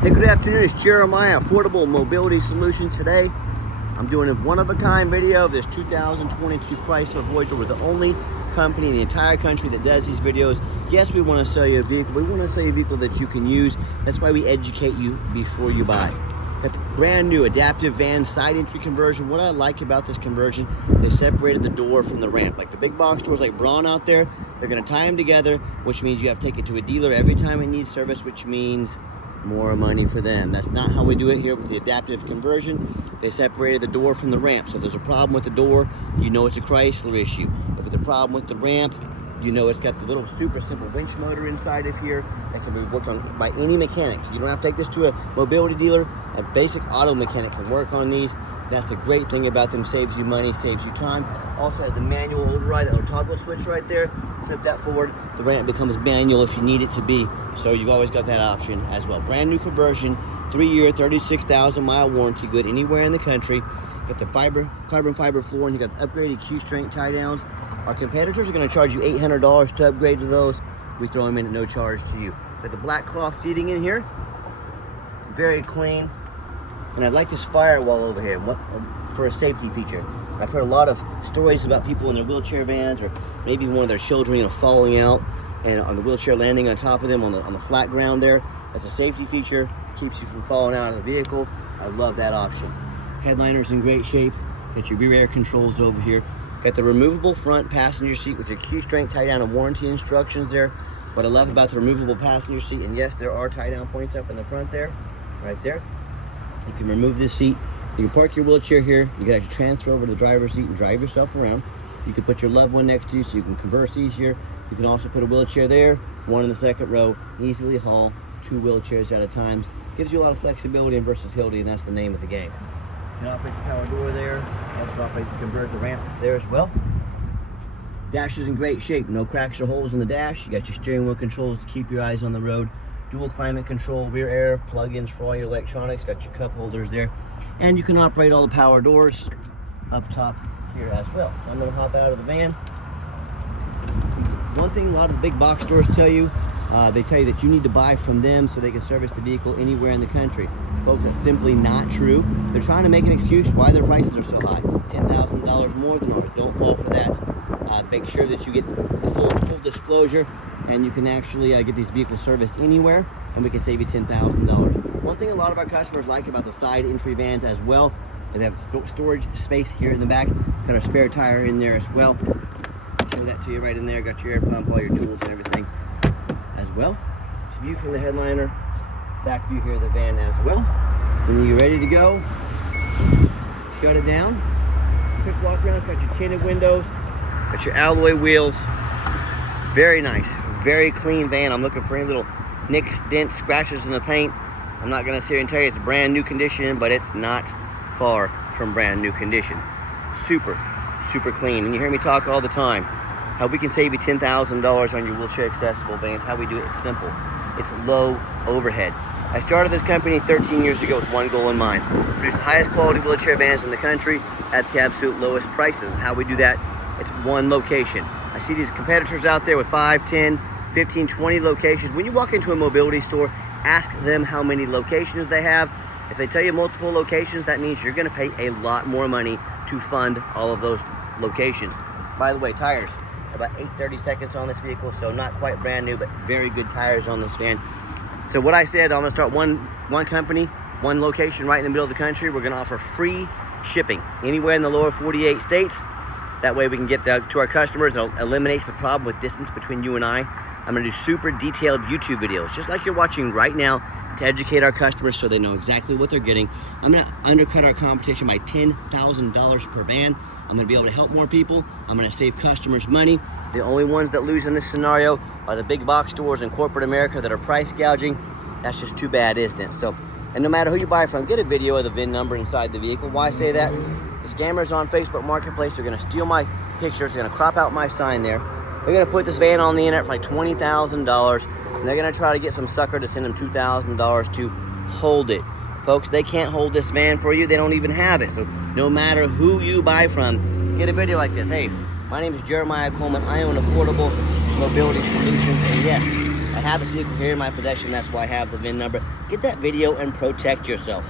Hey, good afternoon. It's Jeremiah, Affordable Mobility Solutions. Today, I'm doing a one-of-a-kind video of this 2022 Chrysler Voyager. We're the only company in the entire country that does these videos. Yes, we want to sell you a vehicle. We want to sell you a vehicle that you can use. That's why we educate you before you buy. Got the brand new adaptive van side entry conversion. What I like about this conversion, they separated the door from the ramp. Like the big box doors like Braun out there, they're going to tie them together, which means you have to take it to a dealer every time it needs service, which means more money for them. That's not how we do it here with the adaptive conversion. They separated the door from the ramp. So if there's a problem with the door, you know it's a Chrysler issue. If it's a problem with the ramp, you know it's got the little super simple winch motor inside of here that can be worked on by any mechanic. So you don't have to take this to a mobility dealer. A basic auto mechanic can work on these. That's the great thing about them. Saves you money, saves you time. Also has the manual override, that little toggle switch right there. Flip that forward, the ramp becomes manual if you need it to be. So you've always got that option as well. Brand new conversion, 3-year, 36,000 mile warranty, good anywhere in the country. Got the carbon fiber floor, and you got the upgraded Q-strength tie downs. Our competitors are going to charge you $800 to upgrade to those. We throw them in at no charge to you. Got the black cloth seating in here, very clean. And I like this firewall over here for a safety feature. I've heard a lot of stories about people in their wheelchair vans, or maybe one of their children, falling out and on the wheelchair landing on top of them on the flat ground there. That's a safety feature, keeps you from falling out of the vehicle. I love that option. Headliner's in great shape. Got your rear air controls over here. Got the removable front passenger seat with your Q-strength tie down and warranty instructions there. What I love about the removable passenger seat, and yes, there are tie down points up in the front there, right there. You can remove this seat. You can park your wheelchair here. You can actually transfer over to the driver's seat and drive yourself around. You can put your loved one next to you so you can converse easier. You can also put a wheelchair there, one in the second row, easily haul 2 wheelchairs at a time. Gives you a lot of flexibility and versatility, and that's the name of the game. You can operate the power door there. Also operate the convert the ramp there as well. Dash is in great shape. No cracks or holes in the dash. You got your steering wheel controls to keep your eyes on the road. Dual climate control, rear air, plug-ins for all your electronics. Got your cup holders there. And you can operate all the power doors up top here as well. So I'm going to hop out of the van. One thing a lot of the big box stores tell you, they tell you that you need to buy from them so they can service the vehicle anywhere in the country. Folks, that's simply not true. They're trying to make an excuse why their prices are so high. $10,000 more than ours. Don't fall for that. Make sure that you get the full disclosure, and you can actually get these vehicles serviced anywhere, and we can save you $10,000. One thing a lot of our customers like about the side entry vans as well is they have storage space here in the back. Got our spare tire in there as well. Show that to you right in there. Got your air pump, all your tools and everything as well. It's a view from the headliner. Back view here of the van as well. When you're ready to go, shut it down. Quick walk around. Got your tinted windows. Got your alloy wheels. Very nice, very clean van. I'm looking for any little nicks, dents, scratches in the paint. I'm not gonna sit here and tell you it's a brand new condition, but it's not far from brand new condition. Super, super clean. And you hear me talk all the time how we can save you $10,000 on your wheelchair accessible vans. How we do it, it's simple. It's low overhead. I started this company 13 years ago with one goal in mind: produce the highest quality wheelchair vans in the country at the absolute lowest prices. How we do that, it's one location. I see these competitors out there with 5, 10, 15, 20 locations. When you walk into a mobility store, ask them how many locations they have. If they tell you multiple locations, that means you're gonna pay a lot more money to fund all of those locations. By the way, tires, about 830 seconds on this vehicle, so not quite brand new, but very good tires on this van. So what I said, I'm gonna start one company, one location right in the middle of the country. We're gonna offer free shipping anywhere in the lower 48 states. That way we can get to our customers. It eliminates the problem with distance between you and I. I'm gonna do super detailed YouTube videos, just like you're watching right now, to educate our customers so they know exactly what they're getting. I'm gonna undercut our competition by $10,000 per van. I'm gonna be able to help more people. I'm gonna save customers money. The only ones that lose in this scenario are the big box stores in corporate America that are price gouging. That's just too bad, isn't it? So, and no matter who you buy from, get a video of the VIN number inside the vehicle. Why I say that? The scammers on Facebook Marketplace, they're gonna steal my pictures, they're gonna crop out my sign there. They're gonna put this van on the internet for like $20,000, and they're gonna try to get some sucker to send them $2,000 to hold it. Folks, they can't hold this van for you. They don't even have it. So no matter who you buy from, get a video like this. Hey, my name is Jeremiah Coleman. I own Affordable Mobility Solutions, and yes, I have this vehicle here in my possession. That's why I have the VIN number. Get that video and protect yourself.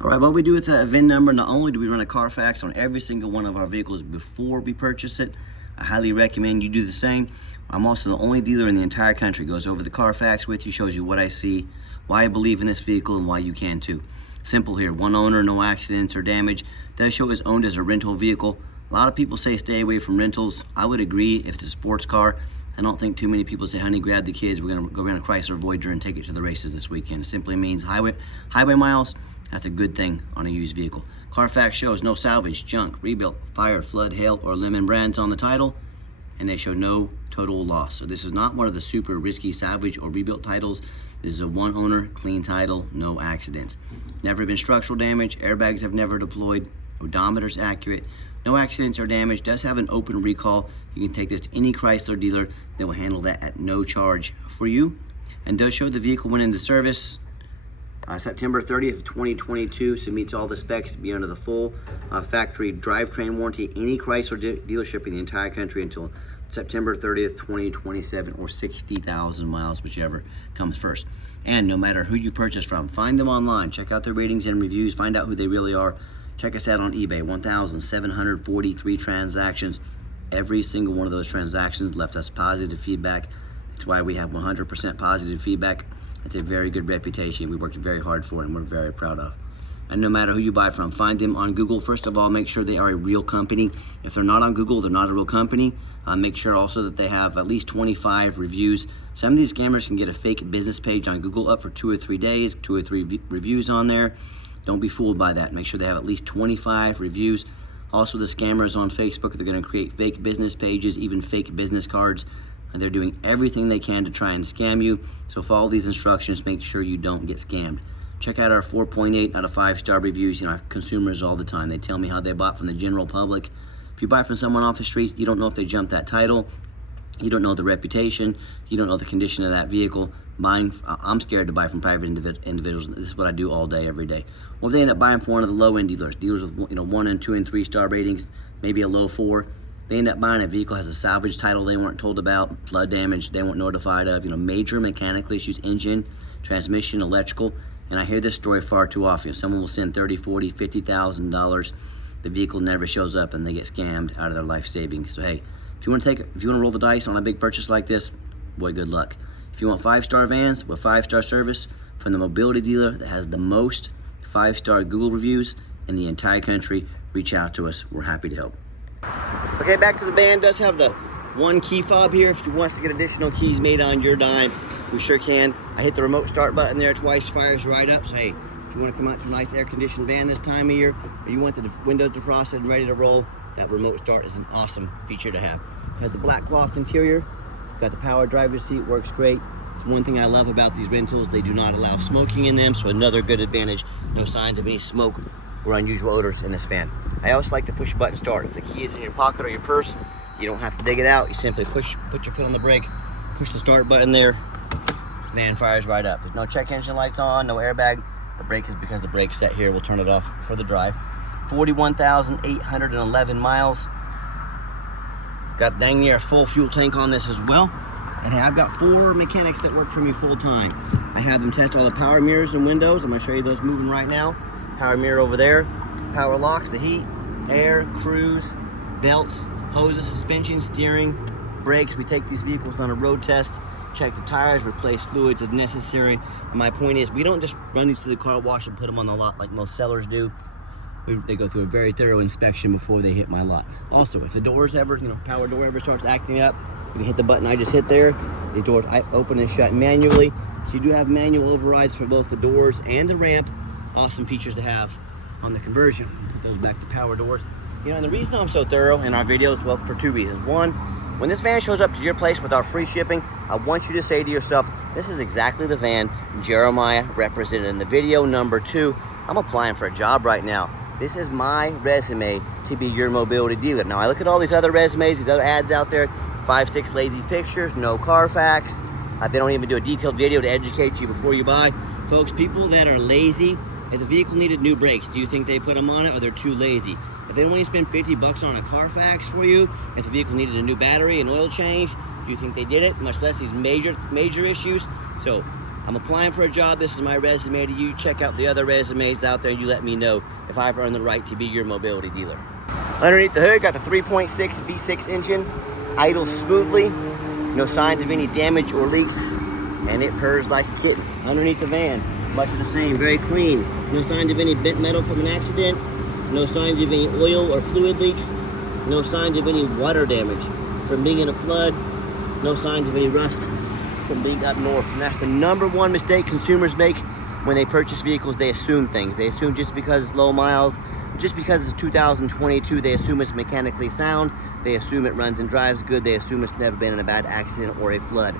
All right, what we do with that VIN number, not only do we run a Carfax on every single one of our vehicles before we purchase it, I highly recommend you do the same. I'm also the only dealer in the entire country goes over the Carfax with you, shows you what I see, why I believe in this vehicle, and why you can too. Simple here, one owner, no accidents or damage. Does show is owned as a rental vehicle. A lot of people say stay away from rentals. I would agree if it's a sports car. I don't think too many people say, honey, grab the kids, we're gonna go rent a Chrysler Voyager and take it to the races this weekend. It simply means highway miles. That's a good thing on a used vehicle. Carfax shows no salvage, junk, rebuilt, fire, flood, hail, or lemon brands on the title, and they show no total loss. So this is not one of the super risky salvage or rebuilt titles. This is a one owner, clean title, no accidents. Never been structural damage, airbags have never deployed, odometer's accurate, no accidents or damage, does have an open recall. You can take this to any Chrysler dealer, they will handle that at no charge for you. And does show the vehicle went into service September 30th, 2022, so meets all the specs to be under the full factory drivetrain warranty. Any Chrysler dealership in the entire country until September 30th, 2027, or 60,000 miles, whichever comes first. And no matter who you purchase from, find them online, check out their ratings and reviews, find out who they really are. Check us out on eBay, 1,743 transactions. Every single one of those transactions left us positive feedback. That's why we have 100% positive feedback. It's a very good reputation. We worked very hard for it and we're very proud of. And no matter who you buy from, find them on Google. First of all, make sure they are a real company. If they're not on Google, they're not a real company. Make sure also that they have at least 25 reviews. Some of these scammers can get a fake business page on Google up for 2 or 3 days, 2 or 3 reviews on there. Don't be fooled by that. Make sure they have at least 25 reviews. Also, the scammers on Facebook, they're gonna create fake business pages, even fake business cards. And they're doing everything they can to try and scam you. So follow these instructions, make sure you don't get scammed. Check out our 4.8 out of 5-star reviews. You know, our consumers all the time, they tell me how they bought from the general public. If you buy from someone off the street, you don't know if they jumped that title, you don't know the reputation, you don't know the condition of that vehicle. I'm scared to buy from private individuals. This is what I do all day, every day. Well, they end up buying from one of the low-end dealers with 1 and 2 and 3 star ratings, maybe a low 4. They end up buying a vehicle has a salvage title they weren't told about, flood damage they weren't notified of, major mechanical issues, engine, transmission, electrical. And I hear this story far too often. Someone will send $30,000, $40,000, $50,000. The vehicle never shows up and they get scammed out of their life savings. So hey, if you want to roll the dice on a big purchase like this, boy, good luck. If you want 5-star vans with 5-star service from the mobility dealer that has the most 5-star Google reviews in the entire country, reach out to us. We're happy to help. Okay, back to the van. Does have the 1 key fob here. If you want to get additional keys made on your dime, we sure can. I hit the remote start button there twice, fires right up. So hey, if you want to come out to a nice air-conditioned van this time of year, or you want the windows defrosted and ready to roll, that remote start is an awesome feature to have. It has the black cloth interior. Got the power driver's seat, works great. It's one thing I love about these rentals. They do not allow smoking in them, so another good advantage. No signs of any smoke or unusual odors in this van. I always like to push button start. If the key is in your pocket or your purse, you don't have to dig it out. You simply put your foot on the brake, push the start button there, van fires right up. There's no check engine lights on, no airbag. The brake is because the brake set here will turn it off for the drive. 41,811 miles. Got dang near a full fuel tank on this as well. And hey, I've got 4 mechanics that work for me full time. I have them test all the power mirrors and windows. I'm gonna show you those moving right now. Power mirror over there, power locks, the heat, air, cruise, belts, hoses, suspension, steering, brakes. We take these vehicles on a road test, check the tires, replace fluids as necessary. And my point is, we don't just run these through the car wash and put them on the lot like most sellers do. They go through a very thorough inspection before they hit my lot. Also, if the doors ever, power door ever starts acting up, you can hit the button I just hit there. These doors open and shut manually. So you do have manual overrides for both the doors and the ramp. Awesome features to have on the conversion. Put those back to power doors. And the reason I'm so thorough in our videos, well, for 2 reasons. One, when this van shows up to your place with our free shipping, I want you to say to yourself, this is exactly the van Jeremiah represented in the video. Number 2, I'm applying for a job right now. This is my resume to be your mobility dealer. Now, I look at all these other resumes, these other ads out there, 5, 6 lazy pictures, no Carfax. They don't even do a detailed video to educate you before you buy. Folks, people that are lazy, if the vehicle needed new brakes, do you think they put them on it, or they're too lazy? If they don't want to spend $50 on a Carfax for you, if the vehicle needed a new battery, an oil change, do you think they did it, much less these major issues. So I'm applying for a job. This is my resume to you. Check out the other resumes out there. You let me know if I've earned the right to be your mobility dealer. Underneath the hood, got the 3.6 V6 engine, idles smoothly, no signs of any damage or leaks, and it purrs like a kitten. Underneath the van, much of the same, very clean. No signs of any bent metal from an accident, no signs of any oil or fluid leaks, no signs of any water damage from being in a flood, no signs of any rust from being up north. And that's the #1 mistake consumers make when they purchase vehicles. They assume things. They assume just because it's low miles, just because it's 2022, they assume it's mechanically sound. They assume it runs and drives good. They assume it's never been in a bad accident or a flood.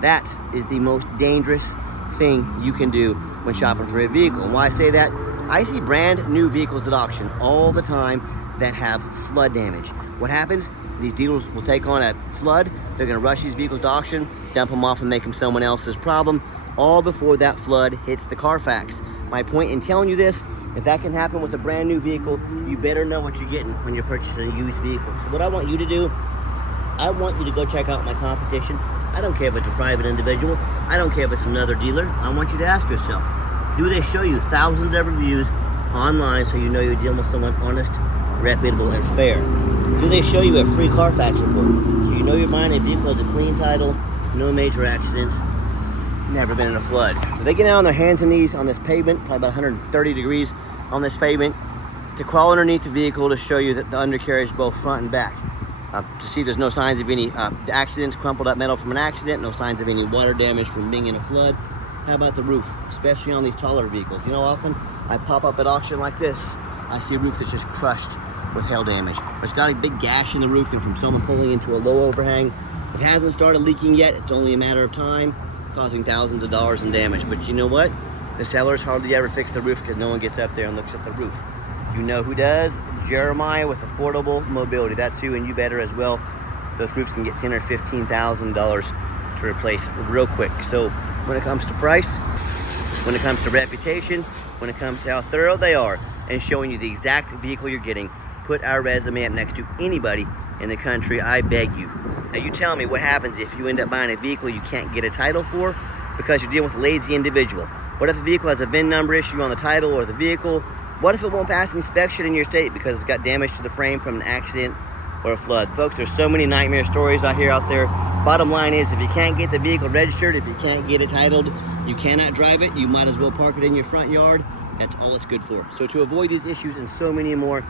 That is the most dangerous thing you can do when shopping for a vehicle. And why I say that, I see brand new vehicles at auction all the time that have flood damage. What happens? These dealers will take on a flood. They're gonna rush these vehicles to auction, dump them off and make them someone else's problem, all before that flood hits the Carfax. My point in telling you this, if that can happen with a brand new vehicle, you better know what you're getting when you're purchasing a used vehicle. So what I want you to do, I want you to go check out my competition. I don't care if it's a private individual. I don't care if it's another dealer. I want you to ask yourself, do they show you thousands of reviews online so you know you're dealing with someone honest, reputable, and fair? Do they show you a free Carfax report so you know you're buying a vehicle as a clean title, no major accidents, never been in a flood? Do they get out on their hands and knees on this pavement, probably about 130 degrees on this pavement, to crawl underneath the vehicle to show you that the undercarriage, both front and back, to see there's no signs of any accidents, crumpled up metal from an accident, no signs of any water damage from being in a flood? How about the roof, especially on these taller vehicles? You know, often I pop up at auction like this, I see a roof that's just crushed with hail damage. It's got a big gash in the roof and from someone pulling into a low overhang. It hasn't started leaking yet. It's only a matter of time, causing thousands of dollars in damage. But you know what? The sellers hardly ever fix the roof because no one gets up there and looks at the roof. You know who does? Jeremiah with Affordable Mobility. That's who, and you better as well. Those roofs can get $10,000 or $15,000 to replace real quick. So when it comes to price, when it comes to reputation, when it comes to how thorough they are and showing you the exact vehicle you're getting, put our resume up next to anybody in the country, I beg you. Now you tell me what happens if you end up buying a vehicle you can't get a title for because you're dealing with a lazy individual. What if the vehicle has a VIN number issue on the title or the vehicle? What if it won't pass inspection in your state because it's got damage to the frame from an accident or a flood? Folks, there's so many nightmare stories I hear out there. Bottom line is, if you can't get the vehicle registered, if you can't get it titled, you cannot drive it, you might as well park it in your front yard. That's all it's good for. So to avoid these issues and so many more,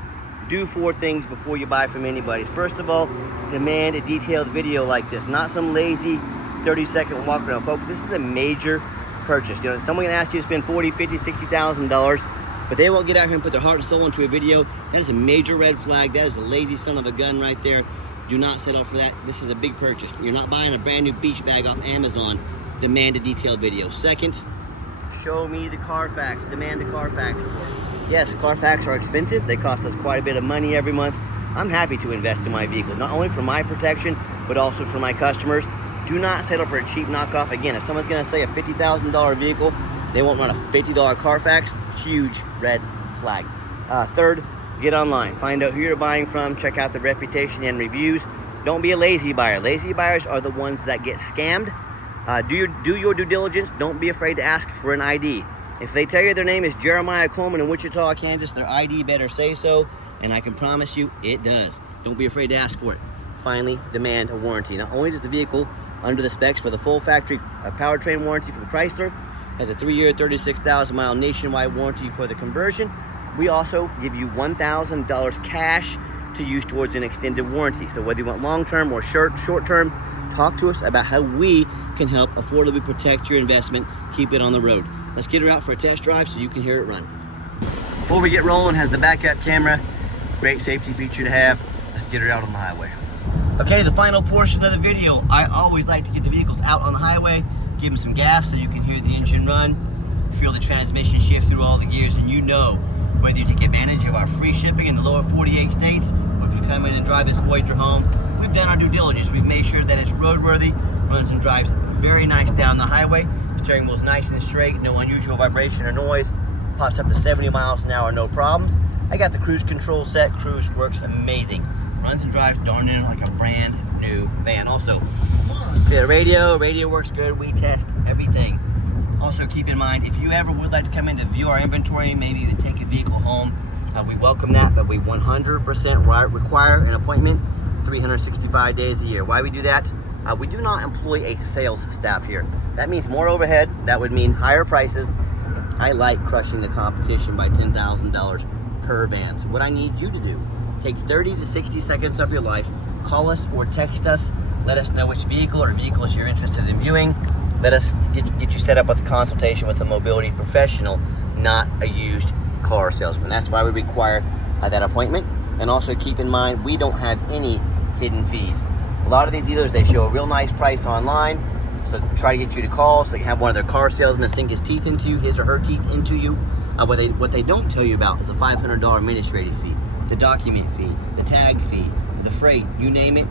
do 4 things before you buy from anybody. First of all, demand a detailed video like this, not some lazy 30-second walk around. Folks, this is a major purchase. You know, someone can ask you to spend $40,000, $50,000, $60,000, but they won't get out here and put their heart and soul into a video. That is a major red flag. That is a lazy son of a gun right there. Do not settle for that. This is a big purchase. You're not buying a brand new beach bag off Amazon. Demand a detailed video. Second, show me the Carfax. Demand a Carfax report. Yes, Carfax are expensive. They cost us quite a bit of money every month. I'm happy to invest in my vehicles, not only for my protection, but also for my customers. Do not settle for a cheap knockoff. Again, if someone's gonna say a $50,000 vehicle, they won't run a $50 Carfax, huge red flag. Third, get online. Find out who you're buying from. Check out the reputation and reviews. Don't be a lazy buyer. Lazy buyers are the ones that get scammed. Do your due diligence. Don't be afraid to ask for an ID. If they tell you their name is Jeremiah Coleman in Wichita, Kansas, their ID better say so, and I can promise you it does. Don't be afraid to ask for it. Finally, demand a warranty. Not only does the vehicle under the specs for the full factory powertrain warranty from Chrysler, has a 3-year, 36,000 mile nationwide warranty for the conversion, we also give you $1,000 cash to use towards an extended warranty. So whether you want long-term or short-term, talk to us about how we can help affordably protect your investment, keep it on the road. Let's get her out for a test drive so you can hear it run. Before we get rolling, has the backup camera, great safety feature to have. Let's get her out on the highway. Okay, the final portion of the video. I always like to get the vehicles out on the highway, give them some gas so you can hear the engine run, feel the transmission shift through all the gears, and you know whether you take advantage of our free shipping in the lower 48 states, or if you come in and drive this Voyager home, we've done our due diligence. We've made sure that it's roadworthy, runs and drives very nice down the highway. The steering wheel's nice and straight, no unusual vibration or noise, pops up to 70 miles an hour, no problems. I got the cruise control set. Cruise works amazing. Runs and drives darn near like a brand new van. Also, the radio works good. We test everything. Also, keep in mind, if you ever would like to come in to view our inventory, maybe even take a vehicle home, we welcome that, but we 100% require an appointment 365 days a year. Why we do that? We do not employ a sales staff here. That means more overhead. That would mean higher prices. I like crushing the competition by $10,000 per van. So what I need you to do, take 30 to 60 seconds of your life, call us or text us, let us know which vehicle or vehicles you're interested in viewing. Let us get you set up with a consultation with a mobility professional, not a used car salesman. That's why we require that appointment. And also keep in mind, we don't have any hidden fees. A lot of these dealers, they show a real nice price online, so try to get you to call so they can have one of their car salesmen sink his teeth into you, his or her teeth into you. What they don't tell you about is the $500 administrative fee, the document fee, the tag fee, the freight, you name it,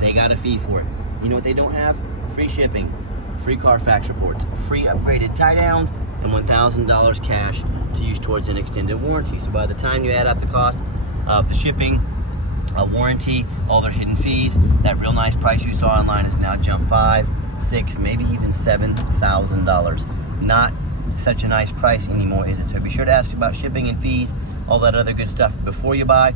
they got a fee for it. You know what they don't have? Free shipping, free Carfax reports, free upgraded tie downs, and $1,000 cash to use towards an extended warranty. So by the time you add up the cost of the shipping, a warranty, all their hidden fees, that real nice price you saw online is now jumped $5,000, $6,000, maybe even $7,000. Not such a nice price anymore, is it? So be sure to ask about shipping and fees, all that other good stuff before you buy,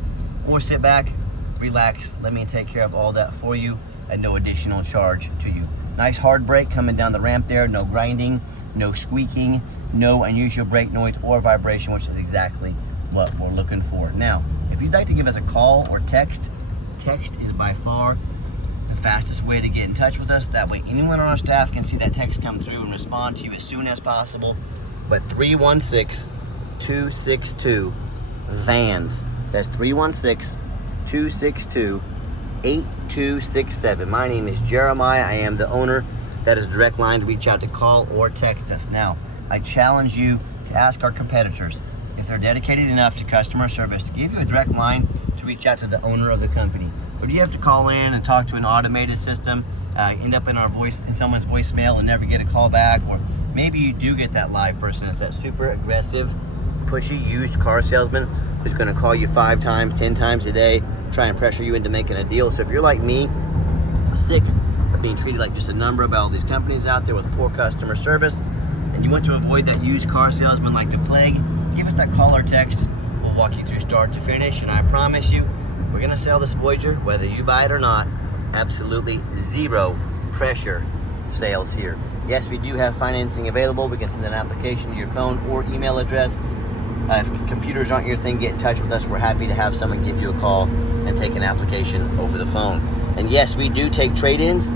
or sit back, relax, let me take care of all that for you at no additional charge to you. Nice hard brake coming down the ramp there, no grinding, no squeaking, no unusual brake noise or vibration, which is exactly what we're looking for. Now, if you'd like to give us a call or text is by far the fastest way to get in touch with us. That way anyone on our staff can see that text come through and respond to you as soon as possible. But 316-262-VANS. That's 316-262-8267. My name is Jeremiah. I am the owner. That is a direct line to reach out to call or text us. Now, I challenge you to ask our competitors if they're dedicated enough to customer service to give you a direct line to reach out to the owner of the company. Or do you have to call in and talk to an automated system, end up in someone's voicemail and never get a call back? Or maybe you do get that live person. It's that super aggressive, pushy, used car salesman who's going to call you 5 times, 10 times a day, try and pressure you into making a deal. So if you're like me, sick of being treated like just a number by all these companies out there with poor customer service, and you want to avoid that used car salesman like the plague, give us that call or text. We'll walk you through start to finish, and I promise you, we're going to sell this Voyager whether you buy it or not. Absolutely zero pressure sales here. Yes, we do have financing available. We can send an application to your phone or email address. If computers aren't your thing, get in touch with us. We're happy to have someone give you a call and take an application over the phone. And yes, we do take trade-ins,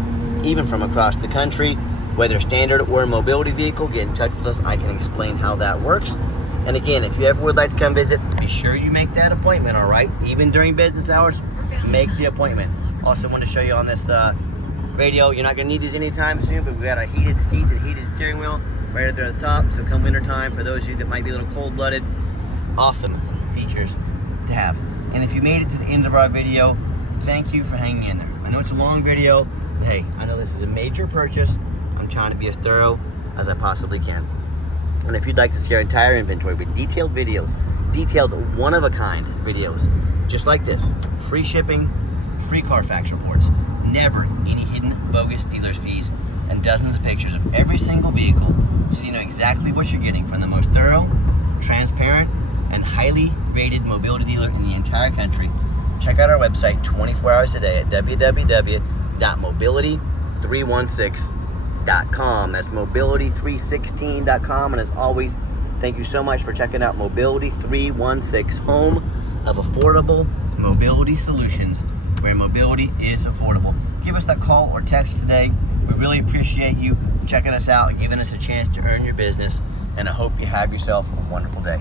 even from across the country, whether standard or a mobility vehicle. Get in touch with us. I can explain how that works. And again, if you ever would like to come visit, be sure you make that appointment, all right? Even during business hours, make the appointment. Also want to show you on this radio, you're not going to need these anytime soon, but we've got a heated seats and heated steering wheel right there at the top. So come winter time, for those of you that might be a little cold-blooded, awesome features to have. And if you made it to the end of our video, thank you for hanging in there. I know it's a long video, but hey, I know this is a major purchase. I'm trying to be as thorough as I possibly can. And if you'd like to see our entire inventory with detailed videos, detailed one-of-a-kind videos, just like this, free shipping, free Carfax reports, never any hidden bogus dealer's fees, and dozens of pictures of every single vehicle so you know exactly what you're getting from the most thorough, transparent, and highly rated mobility dealer in the entire country, check out our website 24 hours a day at www.mobility316.com. That's mobility316.com. And as always, thank you so much for checking out Mobility 316, home of affordable mobility solutions, where mobility is affordable. Give us that call or text today. We really appreciate you checking us out and giving us a chance to earn your business. And I hope you have yourself a wonderful day.